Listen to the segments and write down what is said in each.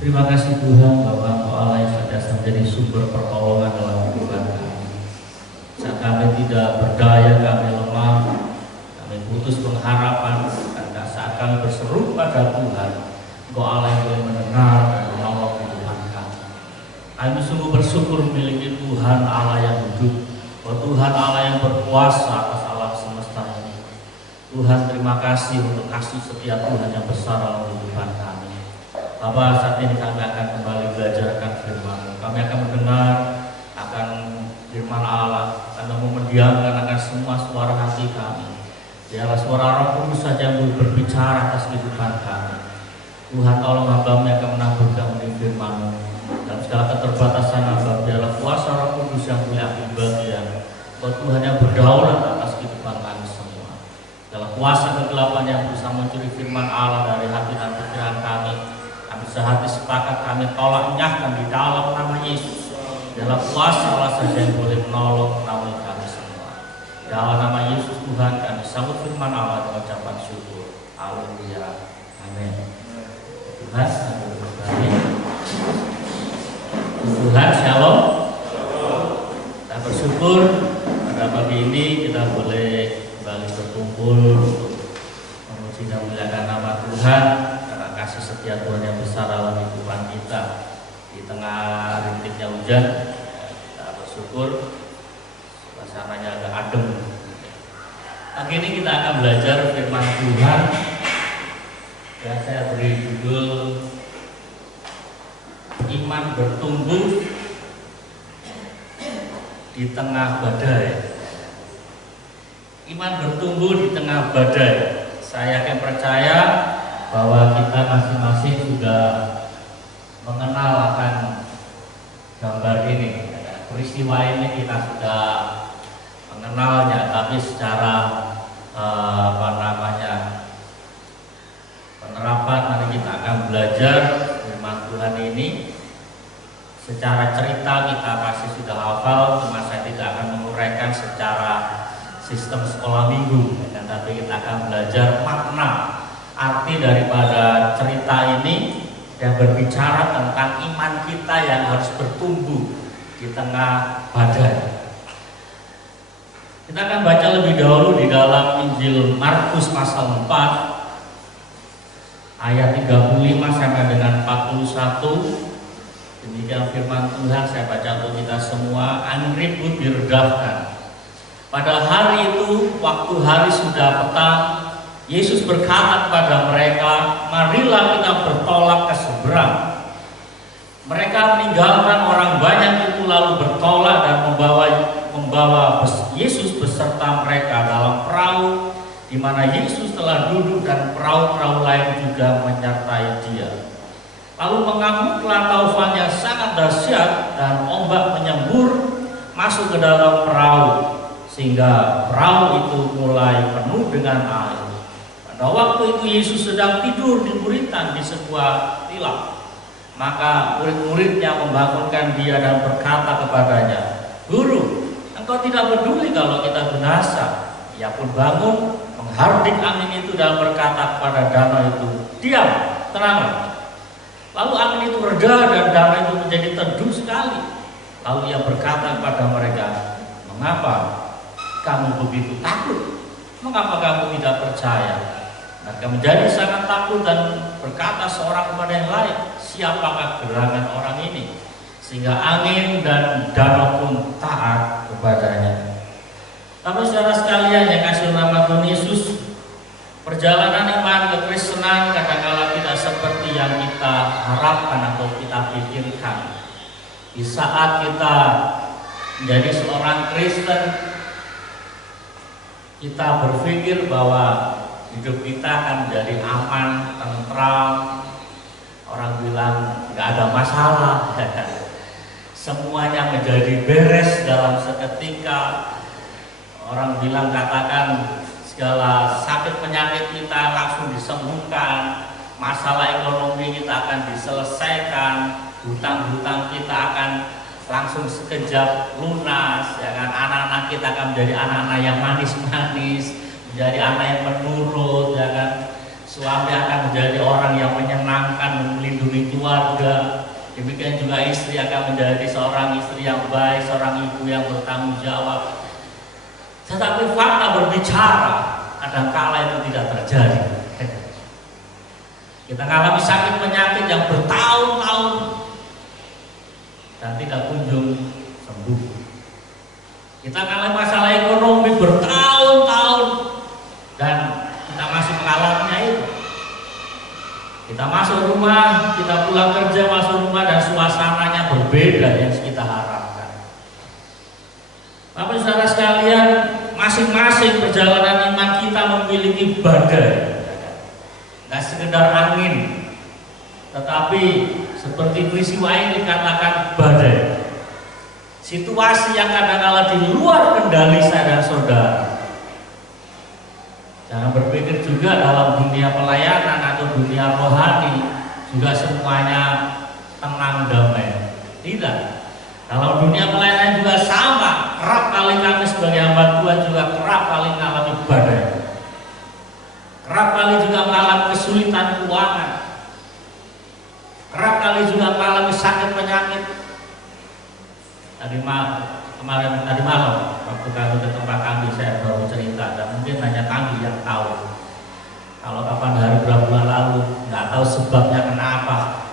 Terima kasih Tuhan bahwa Engkau Allah yang senantiasa menjadi sumber pertolongan dalam kehidupan kami. Saat kami tidak berdaya, kami lemah, kami putus pengharapan, karena saat kami berseru pada Tuhan, Engkau Allah yang boleh mendengar dan menolong kehidupan kami. Kami sungguh bersyukur memiliki Tuhan Allah yang hidup, bahwa Tuhan Allah yang berkuasa atas alam semesta ini. Tuhan, terima kasih untuk kasih setia Tuhan yang besar dalam kehidupan kami. Bapak, saat ini kami akan kembali belajar akan firman-Mu. Kami akan mendengar akan firman Allah, kami mau mendiamkan akan semua suara hati kami. Biarlah suara Roh Kudus saja yang berbicara atas kehidupan kami. Tuhan, tolong hamba-Mu yang akan menanggung mengenai firman-Mu. Dalam segala keterbatasan hamba, biarlah kuasa Roh Kudus yang boleh ambil bagian. Bahwa Tuhan yang berdaulat atas kehidupan kami semua. Dalam kuasa kegelapan yang berusaha mencuri firman Allah dari hati dan pikiran kami, kami sehati sepakat, kami tolak nyahkan di dalam nama Yesus. Dalam kuasa Allah saja yang boleh menolong melalui kami semua. Dalam nama Yesus Tuhan kami sambut firman Allah dengan ucapan syukur. Haleluya. Amin. Tuhan sambil berbagi. Tuhan shalom. Kita bersyukur pada pagi ini kita boleh kembali berkumpul memuji dan memuliakan nama Tuhan. Kasih setia Tuhan yang besar dalam kehidupan kita. Di tengah rintiknya hujan, kita bersyukur suasananya agak adem. Pagi ini kita akan belajar firman Tuhan yang saya beri judul Iman Bertumbuh di Tengah Badai. Iman bertumbuh di tengah badai. Saya akan percaya bahwa kita masing-masing sudah mengenal akan gambar ini. Peristiwa ini kita sudah mengenalnya, tapi secara penerapan nanti kita akan belajar firman Tuhan ini. Secara cerita kita pasti sudah hafal, cuma saya tidak akan menguraikan secara sistem sekolah minggu, tapi kita akan belajar makna arti daripada cerita ini yang berbicara tentang iman kita yang harus bertumbuh di tengah badai. Kita akan baca lebih dahulu di dalam Injil Markus pasal 4 ayat 35 sampai dengan 41. Demikian firman Tuhan, saya baca untuk kita semua. Angin ribut diredahkan. Pada hari itu, waktu hari sudah petang, Yesus berkata kepada mereka, marilah kita bertolak ke seberang. Mereka meninggalkan orang banyak itu lalu bertolak dan membawa Yesus beserta mereka dalam perahu di mana Yesus telah duduk dan perahu-perahu lain juga menyertai dia. Lalu mengamuklah taufan yang sangat dahsyat dan ombak menyembur masuk ke dalam perahu sehingga perahu itu mulai penuh dengan air. Pada waktu itu Yesus sedang tidur di buritan di sebuah tilam. Maka murid-muridnya membangunkan dia dan berkata kepadanya, Guru, engkau tidak peduli kalau kita binasa. Ia pun bangun, menghardik angin itu dan berkata kepada danau itu, diam, tenanglah. Lalu angin itu reda dan danau itu menjadi teduh sekali. Lalu ia berkata kepada mereka, mengapa kamu begitu takut? Mengapa kamu tidak percaya? Mereka menjadi sangat takut dan berkata seorang kepada yang lain, siapakah gerangan orang ini? Sehingga angin dan danau pun taat kepadanya. Tapi saudara sekalian yang kasih nama Tuhan Yesus, perjalanan iman kekristenan kadang-kala tidak seperti yang kita harapkan atau kita pikirkan. Di saat kita menjadi seorang Kristen, kita berpikir bahwa hidup kita akan menjadi aman, tentram. Orang bilang nggak ada masalah, semuanya menjadi beres dalam seketika. Orang bilang katakan segala sakit penyakit kita langsung disembuhkan, masalah ekonomi kita akan diselesaikan, hutang-hutang kita akan langsung sekejap lunas, ya kan? Anak-anak kita akan menjadi anak-anak yang manis-manis, menjadi anak yang penurut, ya kan? Suami akan menjadi orang yang menyenangkan, melindungi keluarga. Demikian juga istri akan menjadi seorang istri yang baik, seorang ibu yang bertanggung jawab. Tetapi fakta berbicara, kadangkala itu tidak terjadi. Kita mengalami sakit penyakit yang bertahun-tahun dan tidak kunjung sembuh. Kita mengalami masalah ekonomi bertahun-tahun dan kita masih mengalaminya itu. Kita masuk rumah, kita pulang kerja, masuk rumah dan suasananya berbeda yang kita harapkan. Bapak saudara sekalian, masing-masing perjalanan iman kita memiliki badai. Nggak sekedar angin, tetapi seperti peristiwa ini dikatakan badai. Situasi yang kadang-kala di luar kendali saya dan saudara. Jangan berpikir juga dalam dunia pelayanan atau dunia rohani juga semuanya tenang damai. Tidak. Dalam dunia pelayanan juga sama. Kerap kali kami sebagai hamba Tuhan juga kerap kali mengalami badai. Kerap kali juga mengalami kesulitan keuangan. Kerap kali juga mengalami sakit penyakit. Tadi malam waktu kami ke tempat kami, saya baru cerita dan mungkin hanya kami yang tahu. Kalau kapan hari berapa bulan lalu, nggak tahu sebabnya kenapa.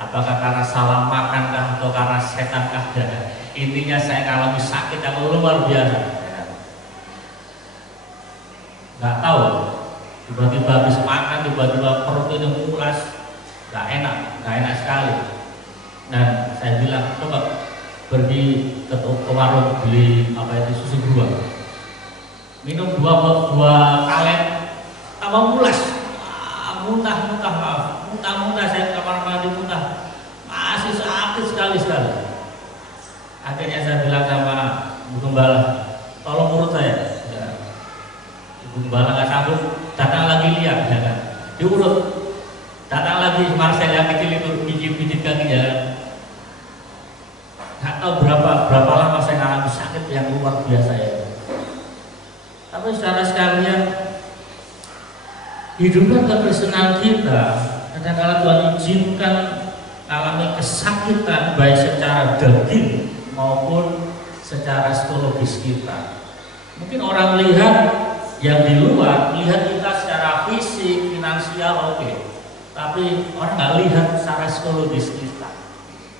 Apakah karena salah makan kah atau karena setan kah? Intinya saya mengalami sakit yang luar biasa. Nggak tahu. Tiba-tiba habis makan, tiba-tiba perut itu mulas, nggak enak sekali. Dan saya bilang, coba pergi ke warung beli susu buah, minum dua kaleng, tambah mulas, muntah saya kamar mandi muntah, masih sakit sekali. Akhirnya saya bilang sama Bu Gembala, tolong urut saya. Bu Gembala nggak sanggup, datang lagi lihat, ya kan? Diurut, datang lagi Marcel yang kecil itu pijit kaki ya. Nggak tahu berapa lama saya mengalami sakit yang luar biasa ya. Tapi saudara sekalian, hidupan kekristenan kita kadang-kadang Tuhan izinkan alami kesakitan baik secara daging maupun secara psikologis kita. Mungkin orang lihat yang di luar lihat kita secara fisik, finansial oke. Tapi orang nggak lihat secara psikologis kita.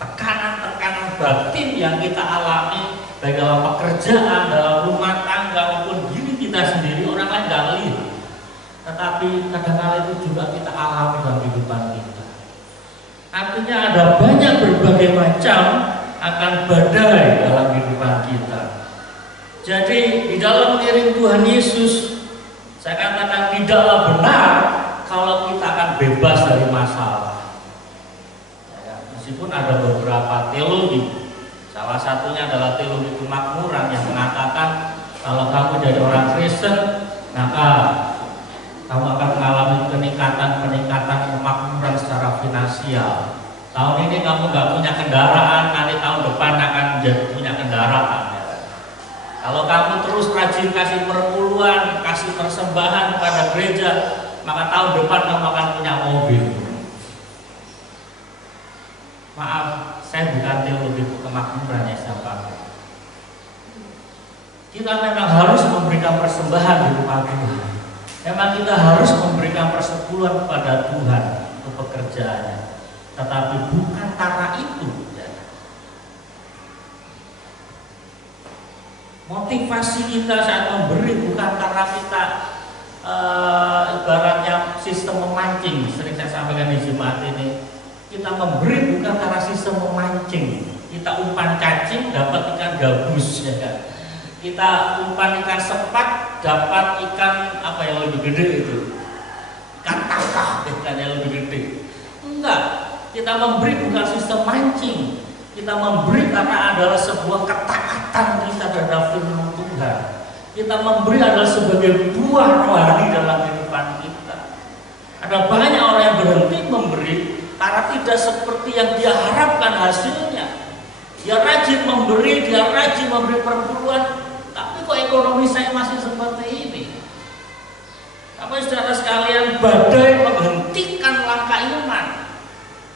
Tekanan batin yang kita alami baik dalam pekerjaan, dalam rumah tangga maupun diri kita sendiri, orang lain nggak lihat. Tetapi kadang-kadang itu juga kita alami dalam kehidupan kita. Artinya ada banyak berbagai macam akan badai dalam kehidupan kita. Jadi di dalam mengiring Tuhan Yesus, saya katakan tidaklah benar kalau kita akan bebas dari masalah. Meskipun ada beberapa teologi, salah satunya adalah teologi kemakmuran yang mengatakan kalau kamu jadi orang Kristen, maka kamu akan mengalami peningkatan kemakmuran secara finansial. Tahun ini kamu nggak punya kendaraan, nanti tahun depan akan punya kendaraan. Kalau kamu terus rajin kasih perpuluhan, kasih persembahan pada gereja, maka tahun depan kamu akan punya mobil. Maaf, saya bukan teologi kemakmuran ya sahabat. Kita memang harus memberikan persembahan di rumah Tuhan. Memang kita harus memberikan persepuluhan kepada Tuhan untuk pekerjaannya. Tetapi bukan karena itu. Motivasi kita saat memberi bukan karena kita ibaratnya sistem memancing. Sering saya sampaikan di Jumat ini. Kita memberi bukan karena sistem memancing. Kita umpan cacing dapat ikan gabus, ya kan? Kita umpan ikan sepat dapat ikan apa yang lebih gede itu? Ikan kakak, ikan yang lebih gede. Enggak. Kita memberi bukan sistem mancing. Kita memberi karena adalah sebuah ketaatan kita terhadap firman Tuhan. Kita memberi adalah sebagai buah rohani dalam kehidupan kita. Ada banyak orang yang berhenti memberi karena tidak seperti yang dia harapkan hasilnya. Dia rajin memberi perpuluhan, tapi kok ekonomi saya masih seperti ini? Tapi saudara sekalian, badai menghentikan langkah iman.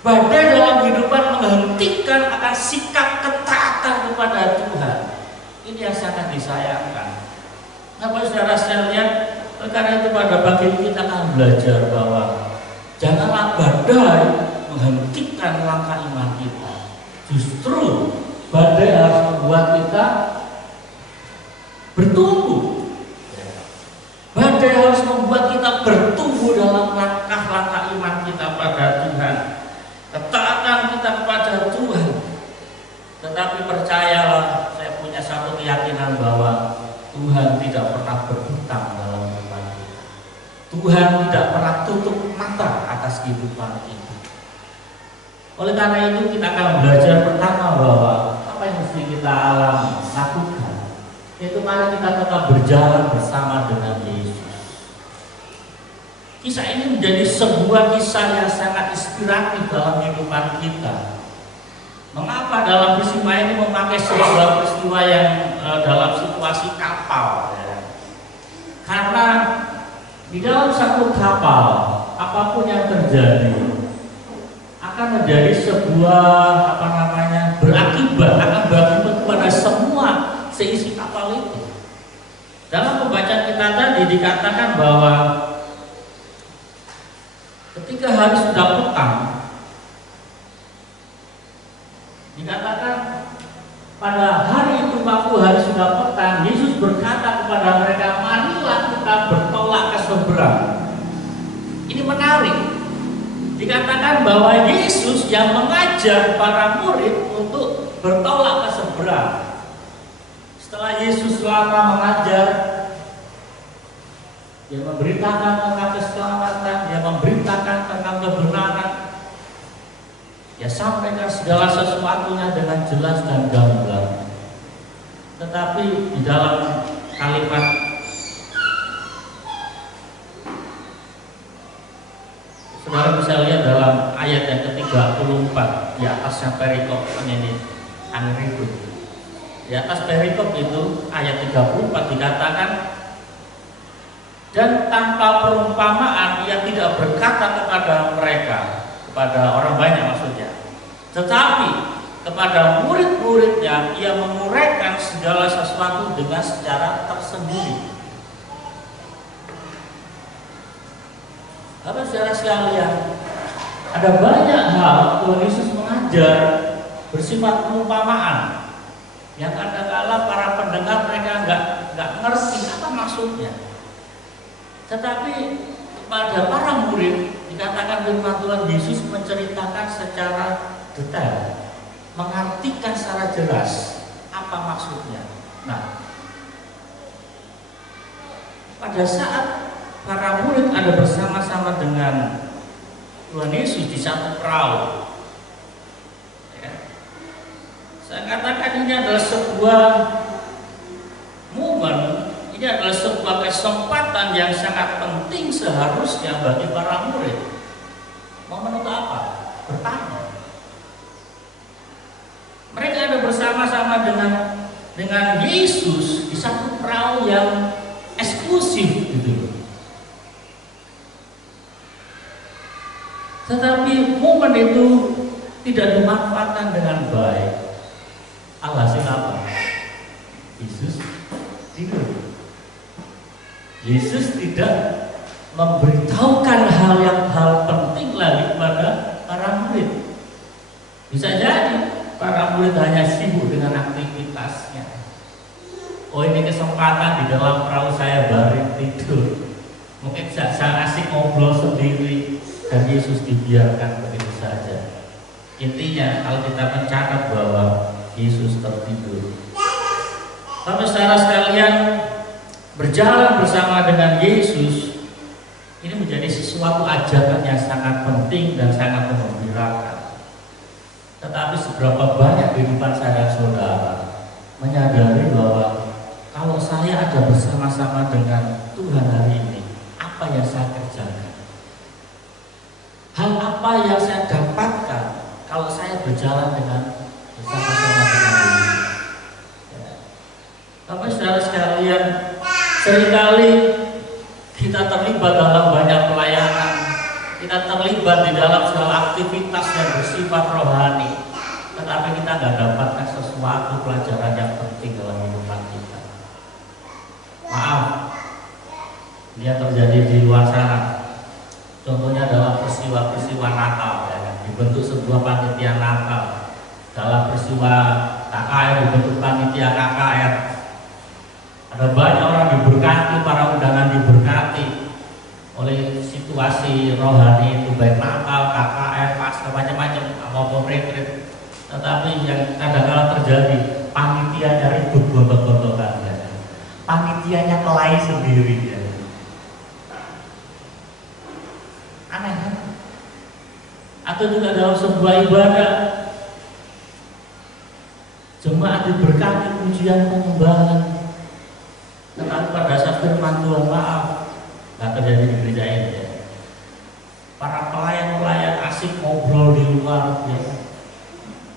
Badai dalam kehidupan menghentikan akan sikap ketaatan kepada Tuhan. Ini yang sangat disayangkan. Nah, saudara sekalian, karena itu pada pagi ini kita akan belajar bahwa janganlah badai menghentikan langkah iman kita. Justru badai harus membuat kita bertumbuh. Badai harus membuat kita bertumbuh dalam langkah-langkah iman kita pada Tuhan, ketaatan kita kepada Tuhan. Tetapi percayalah, saya punya satu keyakinan bahwa Tuhan tidak pernah berhutang dalam kehidupan kita. Tuhan tidak pernah tutup mata atas kehidupan kita. Oleh karena itu kita akan belajar pertama bahwa apa yang mesti kita alami, lakukan, yaitu mari kita tetap berjalan bersama dengan Yesus. Kisah ini menjadi sebuah kisah yang sangat inspiratif dalam kehidupan kita. Mengapa dalam peristiwa ini memakai sebuah peristiwa yang dalam situasi kapal? Ya. Karena di dalam satu kapal, apapun yang terjadi akan menjadi sebuah berakibat kepada semua seisi kapal itu. Dalam pembacaan kita tadi dikatakan bahwa ketika hari sudah petang, dikatakan pada hari itu waktu hari sudah petang, Yesus berkata kepada mereka, marilah kita bertolak ke seberang. Ini menarik. Dikatakan bahwa Yesus yang mengajak para murid untuk bertolak ke seberang. Setelah Yesus lama mengajar, Dia memberitakan tentang keselamatan, Dia memberitakan tentang kebenaran, Dia sampaikan segala sesuatunya dengan jelas dan gamblang. Tetapi di dalam kalimat saudara bisa lihat dalam ayat yang ke-34 di atasnya perikop ini Unread. Di atas perikop itu ayat 34 dikatakan, dan tanpa perumpamaan Ia tidak berkata kepada mereka, kepada orang banyak maksudnya, tetapi kepada murid-muridnya Ia menguraikan segala sesuatu dengan secara tersendiri. Bapak saudara sekalian, ada banyak hal Tuhan Yesus mengajar bersifat perumpamaan yang kadang-kala para pendengar mereka nggak ngerti apa maksudnya. Tetapi kepada para murid dikatakan firman Tuhan, Yesus menceritakan secara detail, mengartikan secara jelas apa maksudnya. Nah, pada saat para murid ada bersama-sama dengan Tuhan Yesus di satu perahu, ya, saya katakan ini adalah sebuah momen, ini adalah sebuah kesempatan yang sangat penting seharusnya bagi para murid. Momen untuk apa? Bertanya. Mereka ada bersama-sama dengan Yesus di satu perahu yang eksklusif gitu. Tetapi momen itu tidak dimanfaatkan dengan baik. Alhasil apa? Yesus tidur. Yesus tidak memberitahukan hal penting lagi kepada para murid. Bisa jadi para murid hanya sibuk dengan aktivitasnya. Oh, ini kesempatan di dalam perahu saya baring tidur. Mungkin saya asik ngobrol sendiri. Dan Yesus dibiarkan begitu saja. Intinya kalau kita mencatat bahwa Yesus tertidur. Bapak saudara sekalian, berjalan bersama dengan Yesus ini menjadi sesuatu ajakan yang sangat penting dan sangat menggembirakan. Tetapi seberapa banyak kehidupan saya dan saudara menyadari bahwa kalau saya ada bersama-sama dengan Tuhan hari ini, apa yang saya kerjakan? Hal apa yang saya dapatkan kalau saya berjalan bersama-sama dengan Yesus? Ya. Bapak saudara sekalian, seringkali kita terlibat dalam banyak pelayanan, kita terlibat di dalam segala aktivitas yang bersifat rohani, tetapi kita nggak dapatkan sesuatu pelajaran yang penting dalam kehidupan kita. Maaf, dia terjadi di luar sana. Contohnya dalam peristiwa-peristiwa Natal, ya kan? Dibentuk sebuah panitia Natal. Dalam peristiwa KKR dibentuk panitia KKR. Ada banyak orang diberkati, para undangan diberkati oleh situasi rohani itu, baik Natal, KKR, Paskah, macam-macam, maupun retreat. Tetapi yang kadang-kadang terjadi, panitianya ribut gontok-gontokan, ya. Panitianya kelahi sendiri, ya. Aneh kan? Atau juga dalam sebuah ibadah, jemaat diberkati pujian penyembahan, tetapi pada saat firman Tuhan, maaf, nggak terjadi di gereja ini, ya. Para pelayan-pelayan asik ngobrol di luar, ya.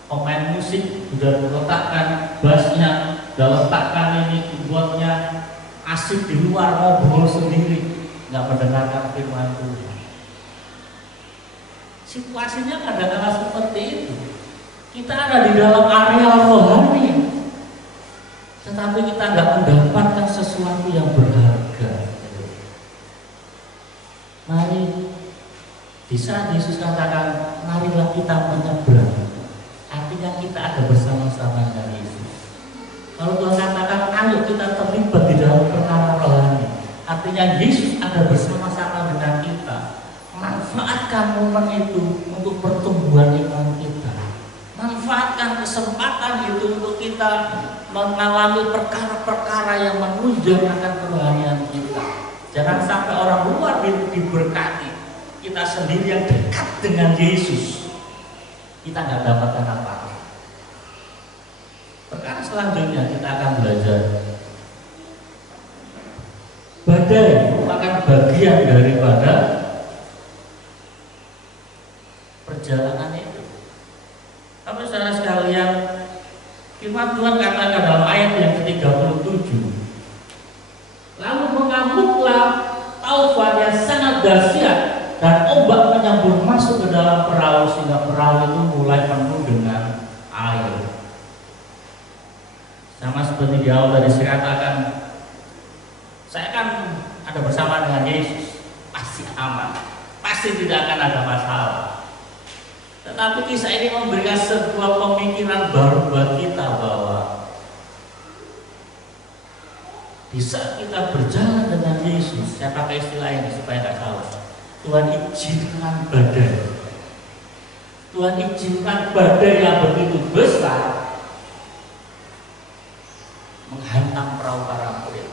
Pemain musik sudah meletakkan bassnya, sudah letakkan ini keyboardnya, asik di luar ngobrol sendiri, nggak mendengarkan firman Tuhan. Situasinya kadang-kadang seperti itu. Kita ada di dalam area rohani, tetapi kita nggak mendapatkan sesuatu yang berharga. Mari, di saat Yesus katakan, marilah kita menyeberang, artinya kita ada bersama-sama dengan Yesus. Kalau Tuhan katakan, ayo kita terlibat di dalam perkara rohani, artinya Yesus ada bersama-sama dengan kita. Manfaatkan momen itu untuk pertumbuhan iman kita. Manfaatkan kesempatan itu untuk kita mengalami perkara-perkara yang menunjang akan kerohanian kita. Jangan sampai orang luar diberkati, kita sendiri yang dekat dengan Yesus, kita nggak dapatkan apa-apa. Perkara selanjutnya kita akan belajar, badai merupakan bagian daripada perjalanan itu. Tapi saudara sekalian, firman Tuhan katakan dalam ayat yang ke-37, lalu mengamuklah taufan yang sangat dahsyat dan ombak menyambut masuk ke dalam perahu sehingga perahu itu mulai penuh dengan air. Sama seperti di awal tadi saya katakan, saya akan ada bersama dengan Yesus, pasti aman, pasti tidak akan ada masalah. Tetapi kisah ini memberikan sebuah pemikiran baru buat kita bahwa bisa kita berjalan dengan Yesus. Saya pakai istilah ini supaya tidak salah. Tuhan izinkan badai. Tuhan izinkan badai yang begitu besar menghantam perahu para murid.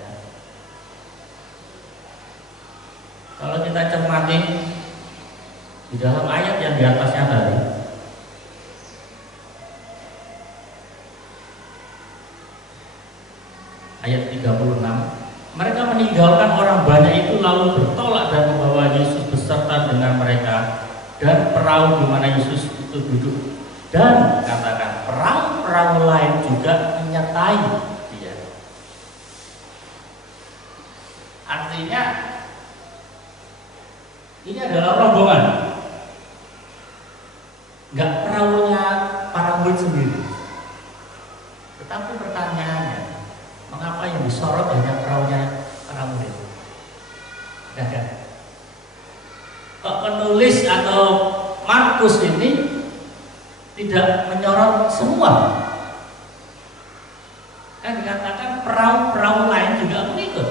Ya. Kalau kita cermati di dalam ayat yang di atasnya tadi, ayat 36, mereka meninggalkan orang banyak itu lalu bertolak dan membawa Yesus beserta dengan mereka dan perahu di mana Yesus itu duduk, dan katakan perahu-perahu lain juga menyertai dia. Artinya ini adalah rombongan, nggak perahunya para murid sendiri. Tetapi pertanyaannya, mengapa yang disorot hanya perahunya para murid? Kok penulis atau Markus ini tidak menyorot semua? Kan dikatakan perahu-perahu lain juga mengikut.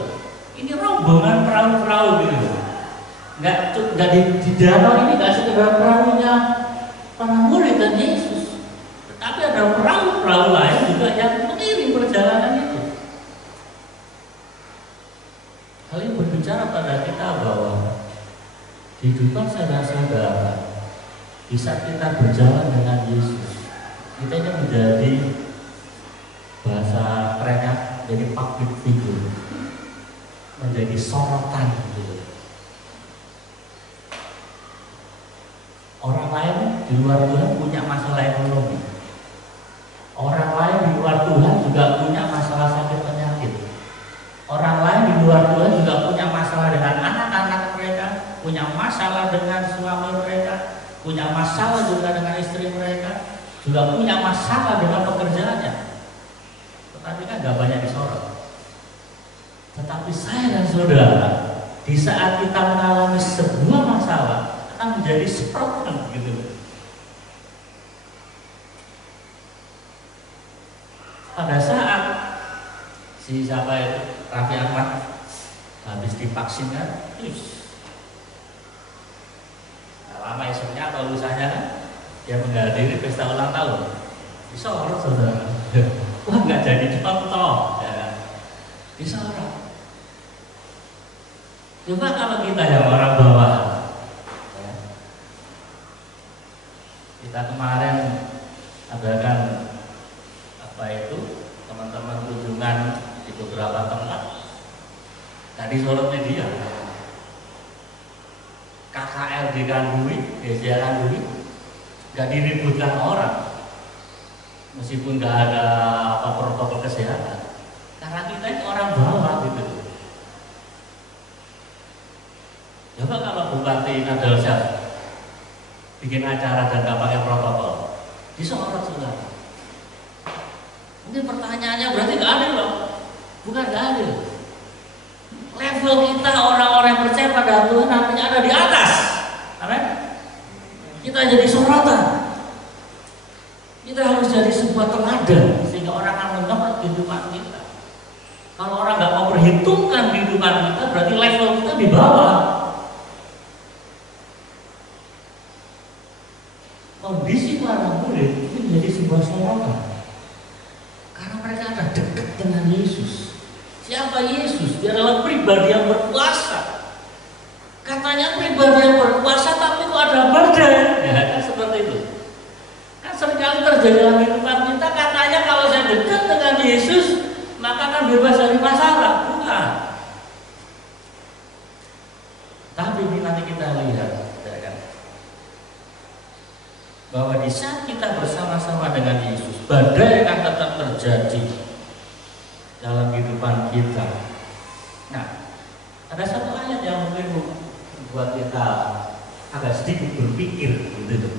Ini rombongan perahu-perahu gitu. Nggak di danau ini nggak sekedar perahunya para murid dan Yesus, tetapi ada perahu-perahu lain juga yang mengiring perjalanan itu. Hal ini berbicara pada kita bahwa kehidupan saudara-saudara, bisa kita berjalan dengan Yesus, kita ini menjadi, bahasa kerennya, menjadi public figure, menjadi sorotan gitu. Orang lain di luar Tuhan punya masalah ekonomi. Orang lain di luar Tuhan juga punya masalah sakit penyakit. Orang lain di luar Tuhan juga punya masalah dengan anak-anak masalah dengan suami mereka, punya masalah juga dengan istri mereka, juga punya masalah dengan pekerjaannya. Tetapi kan gak banyak disorot. Tetapi saya dan saudara, di saat kita mengalami sebuah masalah akan menjadi sorotan gitu. Pada saat si siapa itu Raffi Ahmad habis divaksin kan, lama esoknya atau lusanya kan dia menghadiri pesta ulang tahun, disorot saudara. Wah nggak jadi contoh, ya. Disorot. Coba kalau kita yang orang bawah, ya. Kita kemarin adakan apa itu teman-teman kunjungan di beberapa tempat, tadi sorot media. KKL di Kandui, desa Kandui, nggak diributkan orang, meskipun nggak ada apa protokol kesehatan, karena kita ini orang bawah gitu. Coba kalau Bupati Nadal Syah bikin acara dan nggak pakai protokol, disorot sudah. Mungkin pertanyaannya berarti nggak adil loh, bukan nggak adil. Level kita orang-orang yang percaya pada Tuhan artinya ada di atas. Amin. Kita jadi sorotan. Kita harus jadi sebuah teladan sehingga orang akan menyorot kehidupan kita. Kalau orang nggak mau perhitungkan kehidupan kita, berarti level kita di bawah. Kondisi para murid ini menjadi sebuah sorotan karena mereka ada dekat dengan Yesus. Siapa Yesus? Dia adalah pribadi yang berkuasa. Katanya pribadi yang berkuasa, tapi kok ada badai? Ya kan seperti itu. Kan seringkali terjadi dalam kehidupan kita. Katanya kalau saya dekat dengan Yesus, maka akan bebas dari masalah. Bukan. Tapi ini nanti kita lihat, ya kan, bahwa di saat kita bersama-sama dengan Yesus, badai akan tetap terjadi dalam kehidupan kita. Nah, ada satu ayat yang mungkin membuat kita agak sedikit berpikir gitu.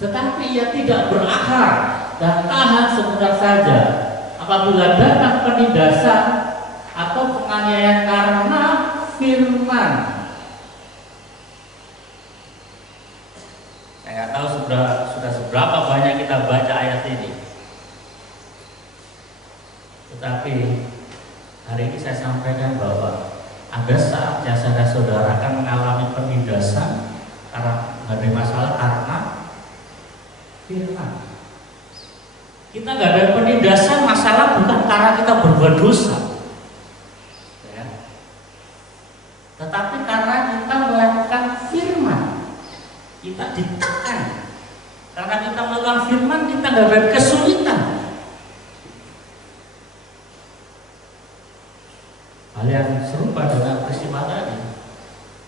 Tetapi ia tidak berakar dan tahan sebentar saja apabila datang penindasan atau penganiayaan karena firman. Saya nggak tahu sudah seberapa banyak kita baca ayat ini. Tetapi hari ini saya sampaikan bahwa ada saatnya saudara akan mengalami penindasan karena ada masalah karena firman. Kita nggak ada penindasan masalah bukan karena kita berbuat dosa, ya. Tetapi karena kita melakukan firman, kita ditekan. Karena kita melakukan firman, kita nggak ada kesulitan. Hal yang serupa dengan peristiwa tadi,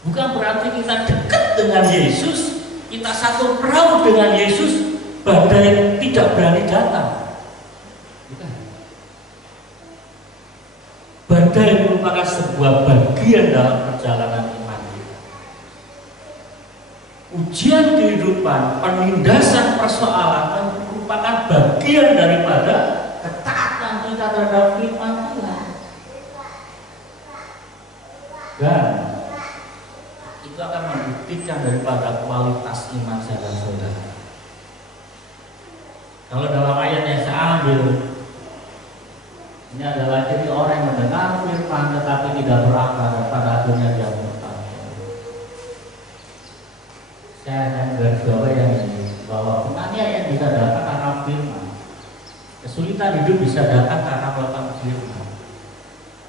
bukan berarti kita dekat dengan Yesus, kita satu perahu dengan Yesus, badai tidak berani datang. Bukan. Badai merupakan sebuah bagian dalam perjalanan iman kita. Ujian kehidupan, penindasan persoalan merupakan bagian daripada ketaatan kita terhadap firman Tuhan. Dan itu akan membuktikan daripada kualitas iman saya dan saudara. Kalau dalam ayat yang saya ambil, ini adalah jadi orang yang mendengar firman tetapi tidak berakar dan pada akhirnya dia murtad. Saya akan garis yang ini bahwa penganiayaan bisa datang karena firman, kesulitan hidup bisa datang karena melakukan firman.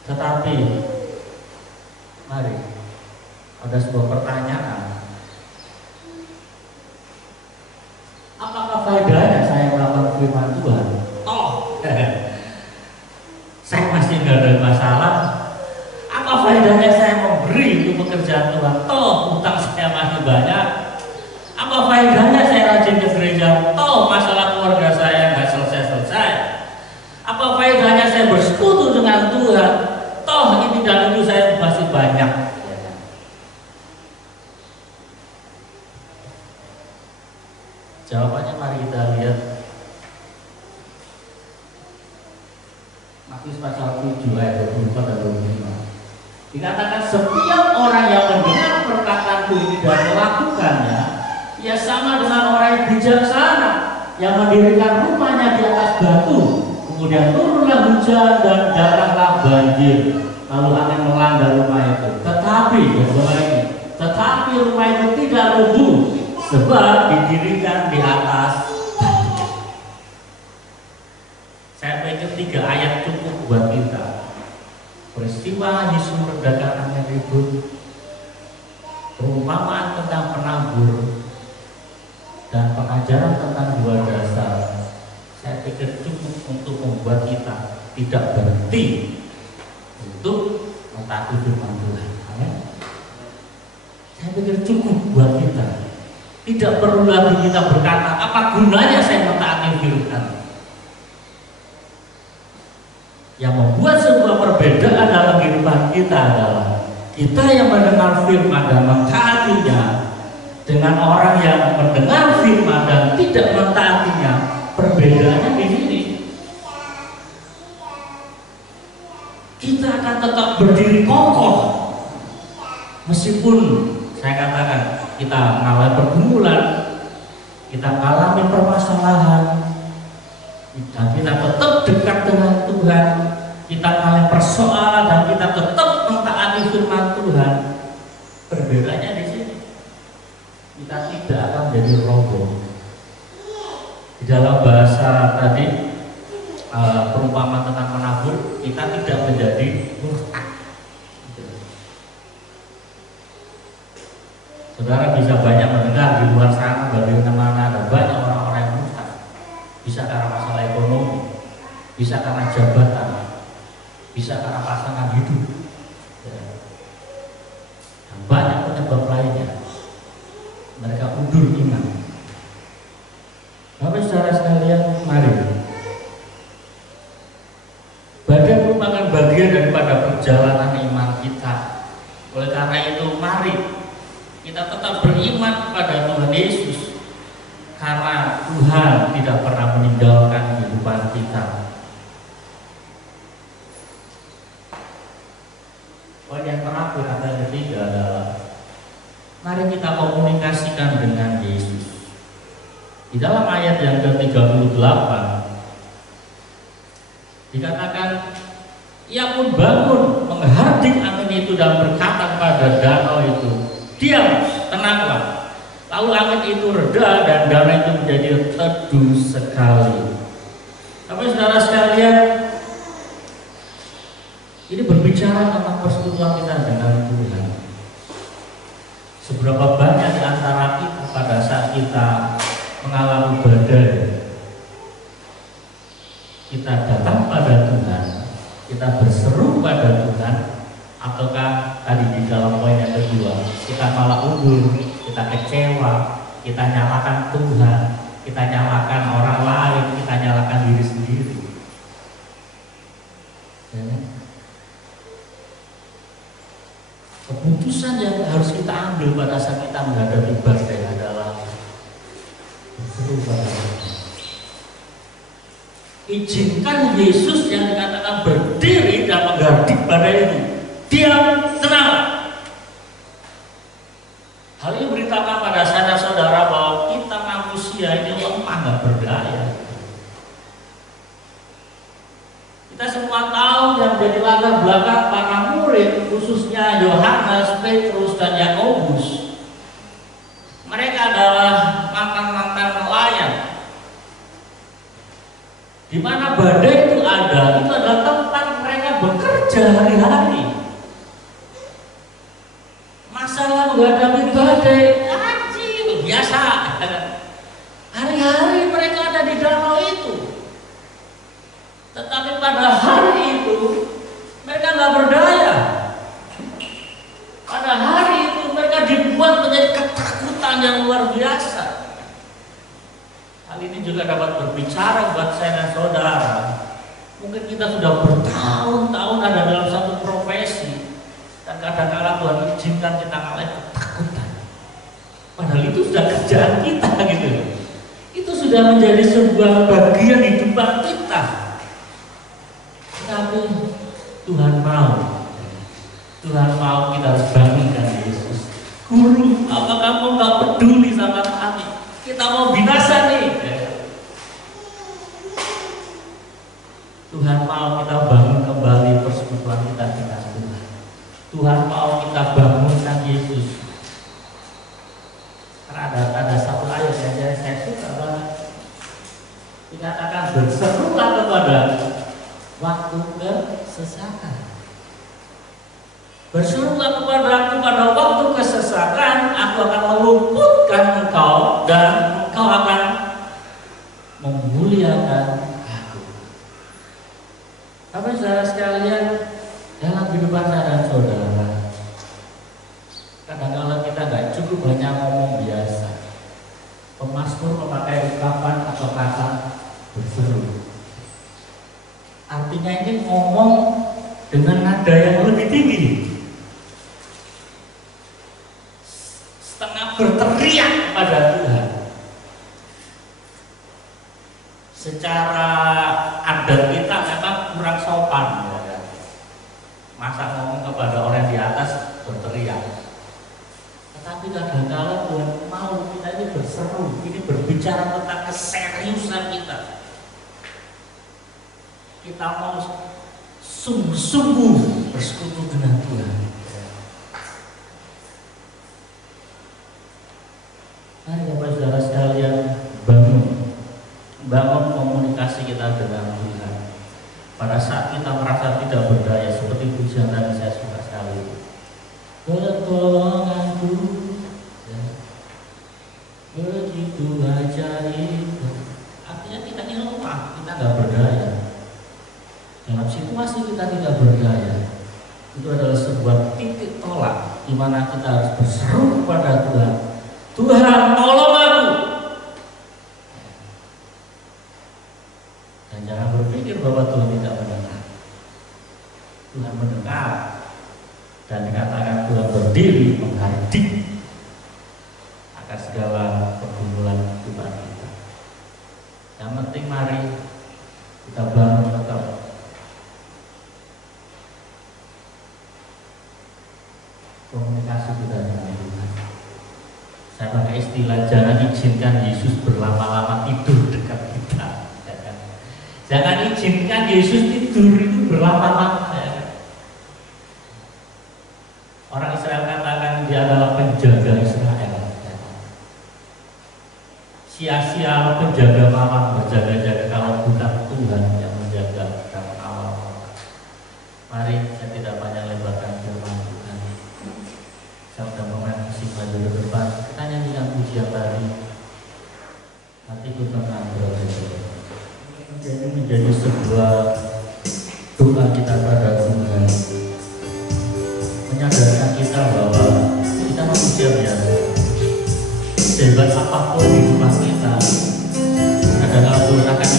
Tetapi mari, ada sebuah pertanyaan. Apakah faedahnya saya melakukan firman Tuhan? Saya masih nggak ada masalah. Apa faedahnya saya memberi untuk pekerjaan Tuhan? Utang saya masih banyak. Apa faedahnya saya rajin ke gereja? Masalah keluarga saya nggak selesai-selesai. Apa faedahnya saya bersekutu dengan Tuhan? Ini dan itu saya masih banyak. Jawabannya mari kita lihat Matius pasal 7 ayat 24 dan 25. Dikatakan setiap orang yang mendengar perkataanku ini dan melakukannya, ia sama dengan orang yang bijaksana yang mendirikan rumahnya di atas batu. Kemudian turunlah hujan dan datanglah banjir, lalu angin melanda rumah itu. Tetapi rumah itu tidak rubuh sebab didirikan di atas batu. Saya pikir 3 ayat cukup buat kita. Peristiwa Yesus meredakan angin ribut, perumpamaan tentang penabur, dan pengajaran tentang 2 dasar. Saya pikir cukup untuk membuat kita tidak berhenti untuk mentaati firman Tuhan. Amin. Saya pikir cukup buat kita. Tidak perlu lagi kita berkata, apa gunanya saya mentaati firman. Yang membuat sebuah perbedaan dalam kehidupan kita adalah kita yang mendengar firman dan mentaatinya dengan orang yang mendengar firman dan tidak mentaatinya. Perbedaannya di sini. Kita akan tetap berdiri kokoh meskipun saya katakan kita mengalami pergumulan, kita mengalami permasalahan, dan kita tetap dekat dengan Tuhan, kita mengalami persoalan dan kita tetap mentaati firman Tuhan. Perbedaannya di sini. Kita tidak akan menjadi roboh. Di dalam bahasa tadi perumpamaan tentang menabur, kita tidak menjadi murtad. Saudara bisa banyak mendengar di luar sana bagaimana ada banyak orang-orang yang murtad. Bisa karena masalah ekonomi, bisa karena jabatan, bisa karena pasangan hidup, dan banyak penyebab lainnya. Mereka undur iman. Bapak saudara sekalian, mari. Badai merupakan bagian daripada perjalanan iman kita. Oleh karena itu, mari kita tetap beriman kepada Tuhan Yesus, karena Tuhan tidak pernah meninggalkan kehidupan kita. Poin yang terakhir atau yang ketiga adalah mari kita komunikasikan dengan Yesus. Di dalam ayat yang ke-38 dikatakan, ia pun bangun menghardik angin itu dan berkata pada danau itu, diam, tenanglah. Lalu angin itu reda dan danau itu menjadi teduh sekali. Tapi saudara sekalian, ini berbicara tentang persekutuan kita dengan Tuhan. Seberapa banyak di antara kita pada saat kita mengalami badai, kita datang pada Tuhan, kita berseru pada Tuhan, ataukah tadi di dalam poin yang kedua kita malah undur, kita kecewa, kita nyalakan Tuhan, kita nyalakan orang lain, kita nyalakan diri sendiri. Keputusan yang harus kita ambil pada saat kita menghadapi badai adalah berseru pada Tuhan. Izinkan Yesus yang dikatakan berdiri dan menghardik badai itu, diam, tenang. Hal ini beritakan pada saudara-saudara bahwa kita manusia ini lemah, nggak berdaya. Kita semua tahu yang jadi latar belakang para murid, khususnya Yohanes, Petrus, dan Yakobus. Mereka adalah mantan-mantan nelayan. Di mana badai itu ada, itu adalah tempat mereka bekerja hari-hari. Masalah menghadapi badai, biasa. Hari-hari mereka ada di danau itu. Tetapi pada hari itu mereka nggak berdaya. Pada hari itu mereka dibuat menjadi ketakutan yang luar biasa. Hal ini juga dapat berbicara buat saya dan saudara. Mungkin kita sudah bertahun-tahun ada dalam satu profesi, dan kadang-kadang Tuhan izinkan kita mengalami ketakutan. Padahal itu sudah kerjaan kita gitu. sudah menjadi sebuah bagian hidupan kita. Tapi Tuhan mau kita harus bangunkan Yesus. Guru, apa kamu nggak peduli sama kami? Kita mau binasa nih. Tuhan mau kita bangun kembali persekutuan kita dengan Tuhan. Tuhan mau kita bangunkan Yesus. Karena ada satu ayat yang saya suka banget. Dikatakan berserulah kepada waktu kesesakan. Berserulah kepadaku pada waktu kesesakan, aku akan meluputkan engkau dan engkau akan memuliakan aku. Tapi saudara sekalian, dalam kehidupan saya dan saudara, kadang-kadang kita nggak cukup hanya ngomong biasa. Pemazmur memakai ungkapan atau kata berseru. Artinya ini ngomong dengan nada yang lebih tinggi, setengah berteriak kepada Tuhan. Secara adat kita memang kurang sopan, ya. Masa ngomong kepada orang di atas berteriak. Tetapi kadang-kadang Tuhan mau kita ini berseru, ini berbicara tentang keseriusan kita. Kita mau sungguh-sungguh bersekutu dengan Tuhan. Mari Bapak Saudara sekalian bangun komunikasi kita dengan Tuhan. Pada saat kita merasa tidak berdaya, seperti pujian tadi saya suka sekali. Pertolonganku, ya, begitu ajaib. Artinya kita ini lemah, kita nggak berdaya. Dalam situasi kita tidak berdaya, itu adalah sebuah titik tolak di mana kita harus berseru kepada Tuhan. Tuhan, tolong aku. Dan jangan berpikir bahwa Tuhan tidak mendengar. Tuhan mendengar. Dan dikatakan Tuhan berdiri menghardik akan segala pergumulan kehidupan kita. Yang penting mari kita bangun tetap komunikasi kita dengan Tuhan. Saya pakai istilah, jangan izinkan Yesus berlama-lama tidur dekat kita. Jangan izinkan Yesus tidur itu berlama-lama. Orang Israel katakan dia adalah penjaga Israel. Sia-sia penjaga malam berjaga-jaga kalau bukan Tuhan yang menjaga dan mengawal. Mari saya tidak banyak lebarkan firman Tuhan. Saya sudah memain musik maju ke depan. Kita nyanyikan pujian tadi. Hatiku tenang berada. Ini menjadi sebuah doa kita pada Tuhan. Menyadarkan kita bahwa kita manusia biasa. Sehebat apapun hidupan kita, kadang-kadang Tuhan akan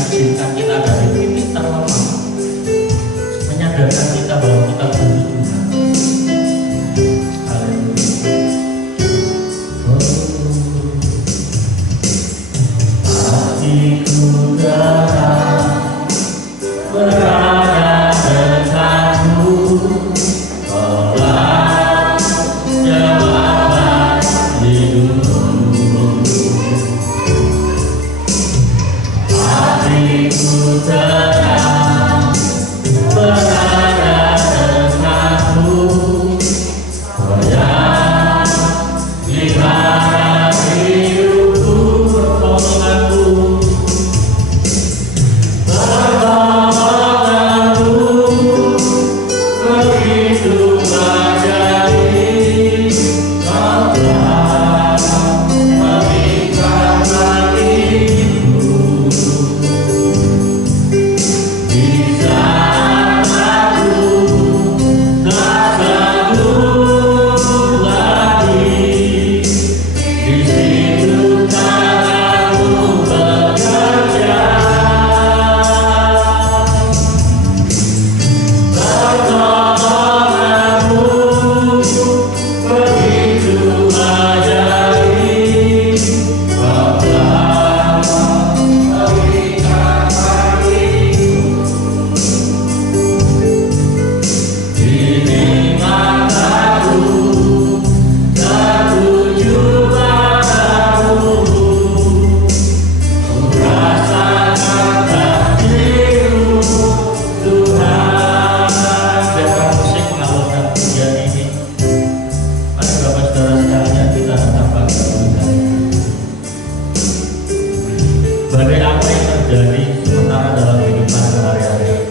badai apa yang terjadi sementara dalam kehidupan sehari-hari.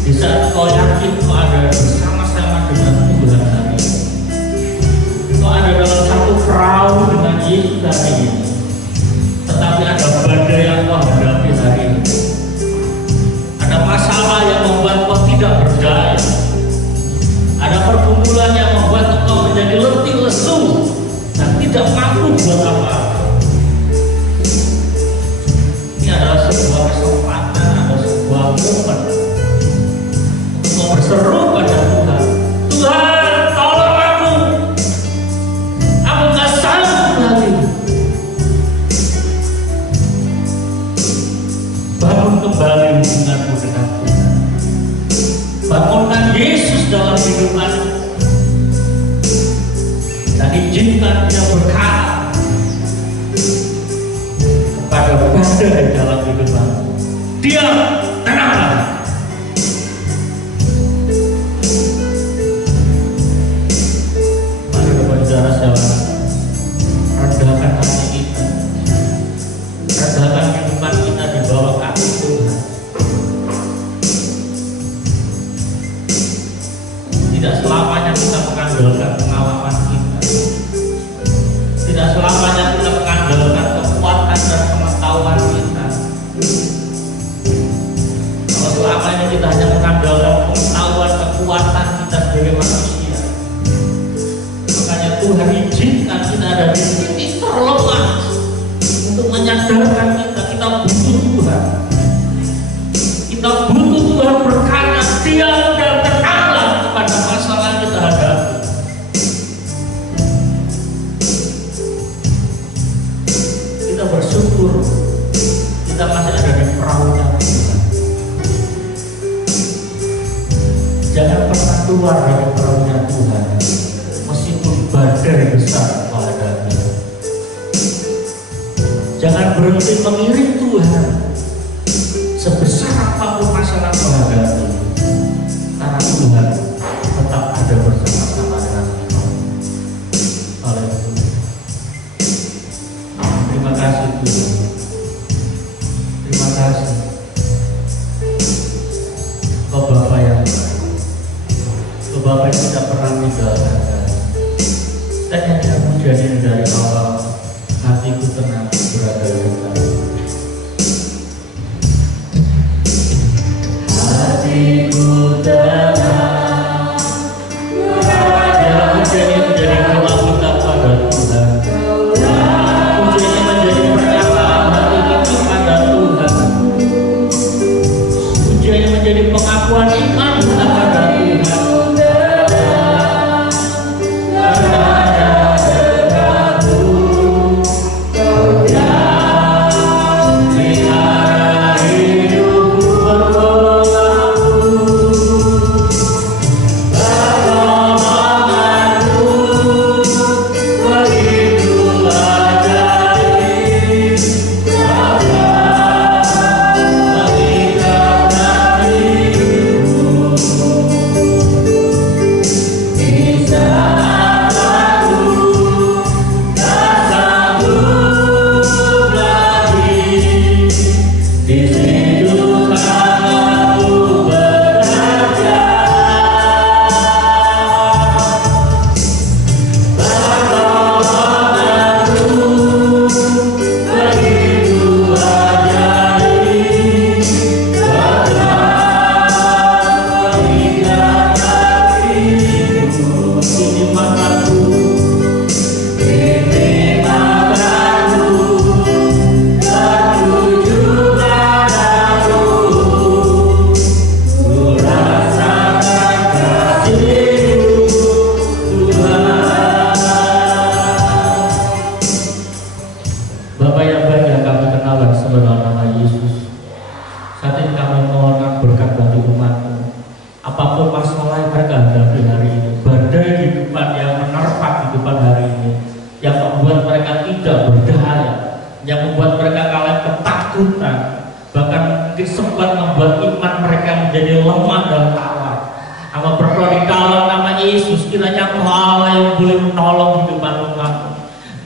Di saat kau yakin kau ada bersama-sama dengan Tuhan hari ini, kau ada dalam satu perahu dengan Yesus hari ini, tetapi ada badai yang kau hadapi hari ini, ada masalah yang membuat kau tidak berdaya, ada pergumulan yang membuat kau menjadi letih lesu dan tidak mampu buat apa-apa. Ini adalah sebuah kesempatan atau sebuah momen untuk berseru pada Tuhan. Tuhan, tolong aku nggak sanggup lagi. Bangun kembali hubunganmu dengan Tuhan. Bangunkan Yesus dalam hidupanmu dan izinkan Dia berkata kepada badai dalam hidupanmu, diam, tenanglah. Mari Bapak Saudara sekalian, rendahkan hati kita, rendahkan kehidupan kita di bawah kaki Tuhan. Tidak selamanya kita mengandalkan pengalaman kita, tidak selamanya kita mengandalkan kekuatan dan pengetahuan kita. Kalau selamanya kita hanya mengandalkan pengetahuan, kekuatan kita sebagai manusia, makanya Tuhan izinkan kita ada di titik terlemah untuk menyadarkan kita butuh Tuhan. Kita butuh Tuhan berkata, diam dan tenanglah kepada masalah yang kita hadapi. Kita bersyukur kita masih ada di perahunya Tuhan. Jangan pernah keluar dari perahunya Tuhan meskipun badai besar kau hadapi. Jangan berhenti mengiring Tuhan sebesar apapun masalah kau hadapi, karena Tuhan tetap ada bersama-sama dengan kita. Haleluya. Terima kasih Tuhan. Terima kasih. Kau Bapa yang baik. Kau Bapa yang tidak pernah meninggalkan kami. Dan yang kamu jadi dari awal, hatiku tenang berada di kami. Hatiku tenang berada menjadi doa kita pada Tuhan. Pujiannya menjadi pernyataan hati kita pada Tuhan. Pujiannya menjadi pengakuan iman kita pada Tuhan.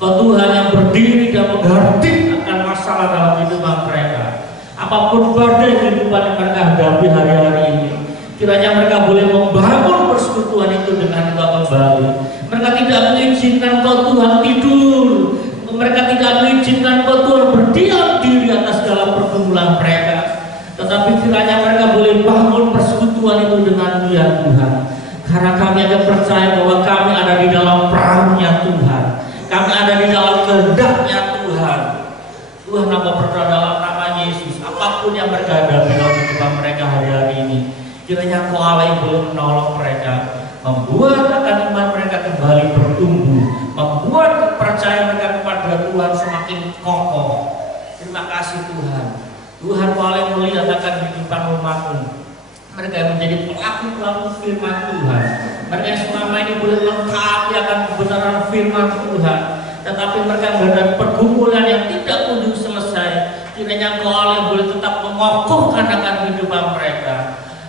Engkau Tuhan yang berdiri dan menghardik akan masalah dalam kehidupan mereka. Apapun badai kehidupan yang mereka hadapi hari-hari ini, kiranya mereka boleh membangun persekutuan itu dengan Engkau kembali. Mereka tidak mengizinkan Engkau Tuhan tidur. Mereka tidak mengizinkan Engkau Tuhan berdiam diri atas segala pergumulan mereka. Tetapi kiranya mereka boleh bangun persekutuan itu dengan Dia Tuhan. Karena kami akan percaya bahwa kami ada di dalam perahunya Tuhan. Kami ada di dalam kehendaknya Tuhan. Tuhan, hamba berdoa dalam nama Yesus, apapun yang mereka hadapi dalam kehidupan mereka hari-hari ini, kiranya Engkau Allah yang boleh menolong mereka, membuat akan iman mereka kembali bertumbuh, membuat kepercayaan mereka kepada Tuhan semakin kokoh. Terima kasih Tuhan. Tuhan, Engkau Allah yang melihat akan kehidupan umat-Mu. Mereka yang menjadi pelaku-pelaku firman Tuhan, mereka yang selama ini boleh lengkapi akan kebenaran firman Tuhan, tetapi mereka menghadapi pergumulan yang tidak kunjung selesai. Kiranya Engkau Allah yang boleh tetap mengokohkan akan kehidupan mereka.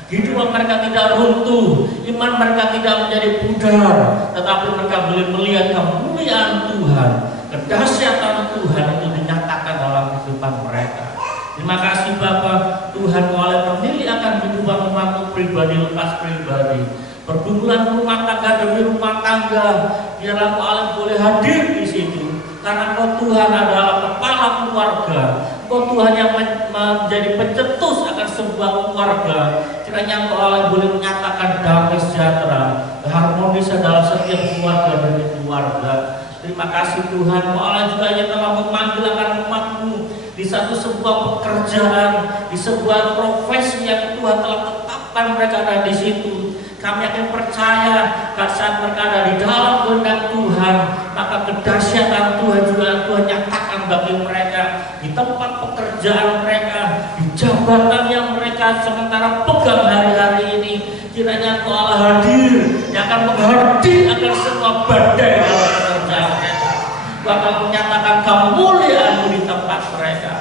Kehidupan mereka tidak runtuh, iman mereka tidak menjadi pudar, tetapi mereka boleh melihat kemuliaan Tuhan, kedahsyatan Tuhan itu dinyatakan dalam kehidupan mereka. Terima kasih Bapa, Tuhan Engkau Allah memilih akan kehidupan umat-Mu pribadi lepas pribadi. Pergumulan rumah tangga demi rumah tangga, biarlah Engkau Allah boleh hadir di situ. Karena Engkau Tuhan adalah kepala keluarga. Engkau Tuhan yang menjadi pencetus akan sebuah keluarga. Kiranya Engkau Allah boleh menyatakan damai sejahtera, harmonis dalam setiap keluarga demi keluarga. Terima kasih Tuhan, Engkau Allah juga yang telah memanggil akan umat-Mu di satu sebuah pekerjaan, di sebuah profesi yang Tuhan telah tetapkan mereka ada di situ. Kami akan percaya saat mereka ada di dalam kehendak Tuhan, maka kedahsyatan Tuhan juga Tuhan nyatakan bagi mereka di tempat pekerjaan mereka, di jabatan yang mereka sementara pegang hari-hari ini. Kiranya Engkau Allah hadir yang akan menghardik akan semua badai dalam pekerjaan mereka. Engkau akan menyatakan kemuliaan-Mu di tempat mereka.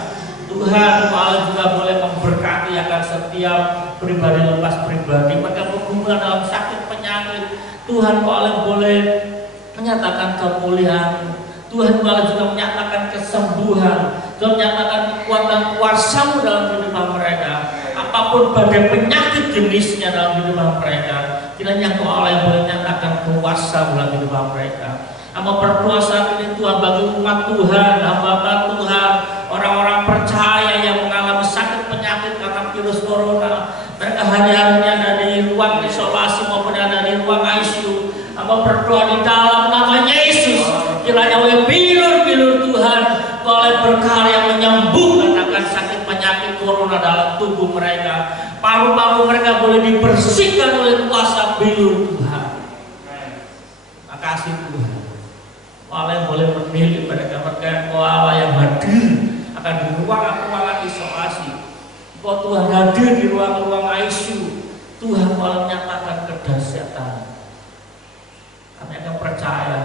Tuhan, Engkau Allah juga boleh memberkati akan setiap pribadi lepas pribadi, mereka bergumul dalam sakit penyakit. Tuhan, Engkau Allah boleh menyatakan kemuliaan. Tuhan, Engkau Allah juga menyatakan kesembuhan. Tuhan menyatakan kekuatan kuasa-Mu dalam kehidupan mereka. Apapun badai penyakit jenisnya dalam kehidupan mereka, kiranya Engkau Allah yang boleh menyatakan kuasa dalam kehidupan mereka. Hamba berdoa saat ini Tuhan bagi umat Tuhan, hamba Tuhan, orang-orang percaya yang mengalami sakit penyakit karena virus corona. Mereka hari-harinya ada di ruang isolasi maupun ada di ruang ICU. Hamba berdoa di dalam namanya Yesus, kiranya oleh bilur-bilur Tuhan, oleh berkarya menyembuhkan akan sakit penyakit corona dalam tubuh mereka. Paru-paru mereka boleh dibersihkan oleh kuasa bilur Tuhan. Terima kasih Tuhan. Allah yang boleh memilih mereka-mereka Engkau Allah yang hadir akan di ruangan-ruangan isolasi. Engkau Tuhan hadir di ruang-ruang ICU. Tuhan malah menyatakan kedahsyatan. Kami akan percaya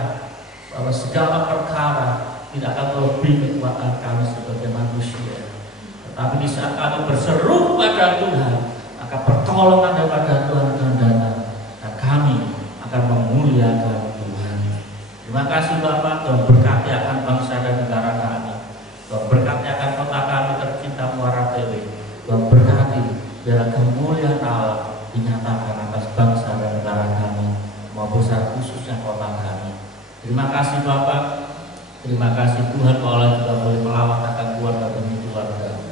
bahwa segala perkara tidak akan melebihi kekuatan kami sebagai manusia. Tetapi di saat kami berseru pada Tuhan, maka pertolongan daripada Tuhan akan datang dan kami akan memuliakan. Terima kasih Bapak, Tuhan berkati akan bangsa dan negara kami. Tuhan berkati akan kota kami tercinta Muara Tele. Tuhan berkati biarlah kemuliaan Allah dinyatakan atas bangsa dan negara kami, maupun secara khususnya kota kami. Terima kasih Bapak. Terima kasih Tuhan, Allah juga boleh melawatkan keluarga demi keluarga.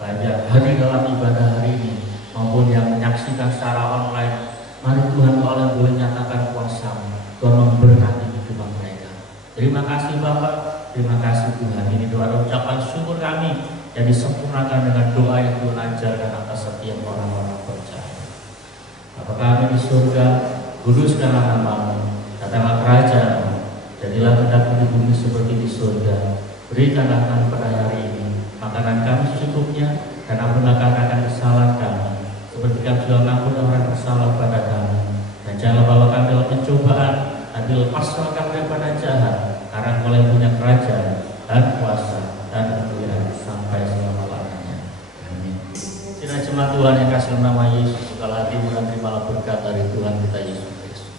Baik yang hadir dalam ibadah hari ini maupun yang menyaksikan secara online. Mari Tuhan Allah boleh nyatakan kuasa-Mu. Tuhan memberkati kehidupan mereka. Terima kasih Bapak, terima kasih Tuhan. Ini doa ucapan syukur kami yang disempurnakan dengan doa yang Tuhan ajarkan atas setiap orang-orang percaya. Bapa kami di surga, kuduskanlah nama-Mu, datanglah kerajaan-Mu, jadilah kehendak-Mu di bumi seperti di surga. Berikanlah kami pada hari ini makanan kami secukupnya, dan ampunilah akan kesalahan kami, seperti kami juga mengampuni orang bersalah pada kami. Dan janganlah bawa kami dalam pencobaan, tapi lepaskanlah kami daripada jahat, karena Engkau yang punya kerajaan dan kuasa dan kemuliaan sampai selama-lamanya. Amin. Kiranya jemaat Tuhan yang kasih nama Yesus, bukalah hatimu dan terimalah berkat dari Tuhan kita Yesus Kristus.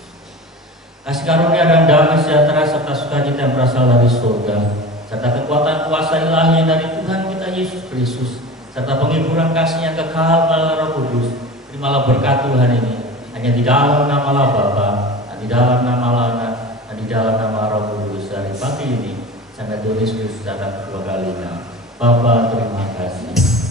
kasih karunia dan damai sejahtera serta sukacita yang berasal dari surga, serta kekuatan kuasa ilahi dari Tuhan kita Yesus Kristus, serta penghiburan kasih-Nya kekal melalui Roh Kudus. Terimalah berkat Tuhan ini hanya di dalam nama Bapa, di dalam nama Anak, dan di dalam nama Roh Kudus dari pagi ini sampai Tuhan Yesus datang kedua kalinya. Bapa, terima kasih.